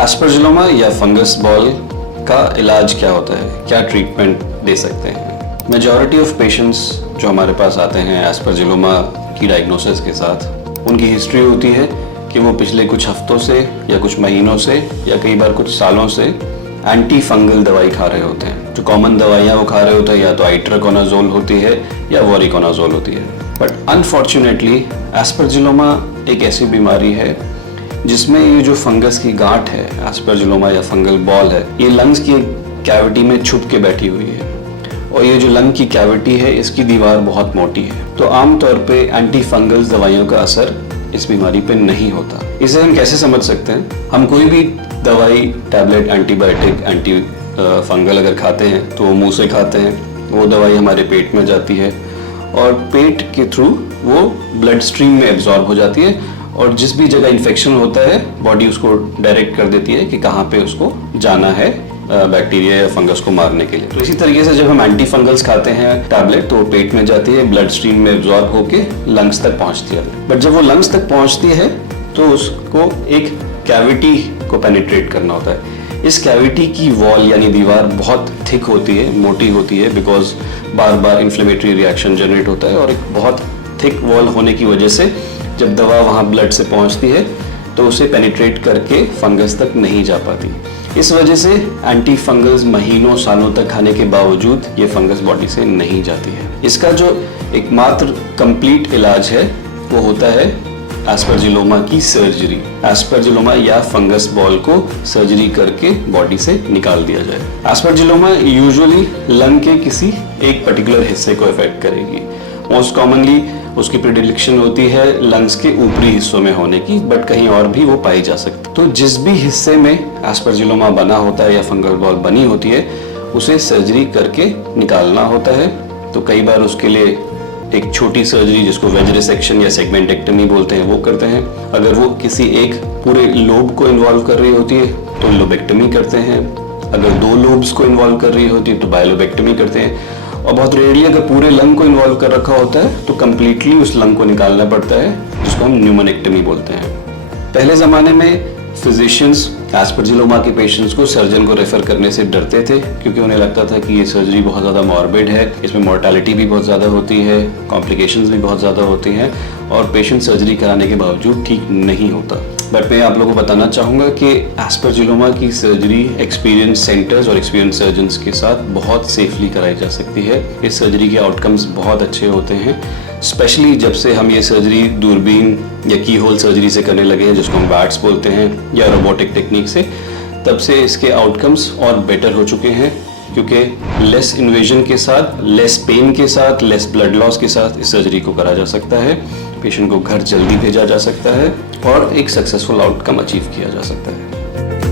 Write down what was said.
Aspergilloma या fungus ball का इलाज क्या होता है, क्या ट्रीटमेंट दे सकते हैं? मेजॉरिटी ऑफ पेशेंट्स जो हमारे पास आते हैं एस्परजिलोमा की डायग्नोसिस के साथ, उनकी हिस्ट्री होती है कि वो पिछले कुछ हफ्तों से या कुछ महीनों से या कई बार कुछ सालों से एंटी फंगल दवाई खा रहे होते हैं। जो कॉमन दवाइयाँ वो खा रहे होते हैं या तो आइट्राकोनाजोल होती है या वोरिकोनाजोल होती है। बट अनफॉर्चुनेटली एस्परजिलोमा एक ऐसी बीमारी है जिसमें ये जो फंगस की गांठ है, एस्परजिलोमा या फंगल बॉल है, ये लंग्स की कैविटी में छुप के बैठी हुई है और ये जो लंग की कैविटी है इसकी दीवार बहुत मोटी है। तो आमतौर पे एंटी फंगल्स दवाइयों का असर इस बीमारी पे नहीं होता। इसे हम कैसे समझ सकते हैं? हम कोई भी दवाई, टैबलेट, एंटीबायोटिक, एंटी फंगल अगर खाते हैं तो वो मुंह से खाते हैं, वो दवाई हमारे पेट में जाती है और पेट के थ्रू वो ब्लड स्ट्रीम में एब्जॉर्ब हो जाती है और जिस भी जगह इन्फेक्शन होता है बॉडी उसको डायरेक्ट कर देती है कि कहाँ पे उसको जाना है बैक्टीरिया या फंगस को मारने के लिए। तो इसी तरीके से जब हम एंटी फंगल्स खाते हैं टैबलेट तो पेट में जाती है, ब्लड स्ट्रीम में एब्जॉर्ब होके लंग्स तक पहुंचती है। बट जब वो लंग्स तक पहुंचती है तो उसको एक कैविटी को पेनिट्रेट करना होता है। इस कैविटी की वॉल यानी दीवार बहुत थिक होती है, मोटी होती है, because bar bar inflammatory reaction generate होता है और एक बहुत थिक वॉल होने की वजह से जब दवा वहाँ ब्लड से पहुँचती है तो उसे पेनिट्रेट करके फंगस तक नहीं जा पाती। इस वजह से एंटी फंगल्स महीनों सालों तक खाने के बावजूद ये फंगस बॉडी से नहीं जाती है। इसका जो एकमात्र कंप्लीट इलाज है वो होता है एस्परजिलोमा की सर्जरी। एस्परजिलोमा या फंगस बॉल को सर्जरी करके बॉडी से निकाल दिया जाए। एस्परजिलोमा यूजुअली लंग के किसी एक पर्टिकुलर हिस्से को इफेक्ट करेगी। मोस्ट कॉमनली उसकी प्रेडिलेक्शन होती है लंग्स के ऊपरी हिस्सों में होने की, बट कहीं और भी वो पाई जा सकती है। तो जिस भी हिस्से में एस्परजिलोमा बना होता है या फंगल बॉल बनी होती है उसे सर्जरी करके निकालना होता है। तो कई बार उसके लिए एक छोटी सर्जरी जिसको वेज रिसेक्शन या सेगमेंटेक्टमी बोलते हैं वो करते हैं। अगर वो किसी एक पूरे लोब को इन्वॉल्व कर रही होती है तो लोबेक्टमी करते हैं। अगर 2 लोब्स को इन्वॉल्व कर रही होती है तो बायलोबेक्टमी करते हैं। और बहुत रेयरली अगर पूरे लंग को इन्वॉल्व कर रखा होता है तो कम्प्लीटली उस लंग को निकालना पड़ता है, जिसको हम न्यूमोनेक्टमी बोलते हैं। पहले ज़माने में फिजिशियंस एस्परजिलोमा के पेशेंट्स को सर्जन को रेफर करने से डरते थे क्योंकि उन्हें लगता था कि ये सर्जरी बहुत ज़्यादा मॉर्बिड है, इसमें मोर्टेलिटी भी बहुत ज़्यादा होती है, कॉम्प्लिकेशंस भी बहुत ज़्यादा होती हैं और पेशेंट सर्जरी कराने के बावजूद ठीक नहीं होता। बट मैं आप लोगों को बताना चाहूँगा कि एस्परजिलोमा की सर्जरी एक्सपीरियंस सेंटर्स और एक्सपीरियंस सर्जन्स के साथ बहुत सेफली कराई जा सकती है। इस सर्जरी के आउटकम्स बहुत अच्छे होते हैं, स्पेशली जब से हम ये सर्जरी दूरबीन या की होल सर्जरी से करने लगे हैं, जिसको हम बैट्स बोलते हैं, या रोबोटिक टेक्निक से, तब से इसके आउटकम्स और बेटर हो चुके हैं क्योंकि लेस इन्वेजन के साथ, लेस पेन के साथ, लेस ब्लड लॉस के साथ इस सर्जरी को करा जा सकता है। पेशेंट को घर जल्दी भेजा जा सकता है और एक सक्सेसफुल आउटकम अचीव किया जा सकता है।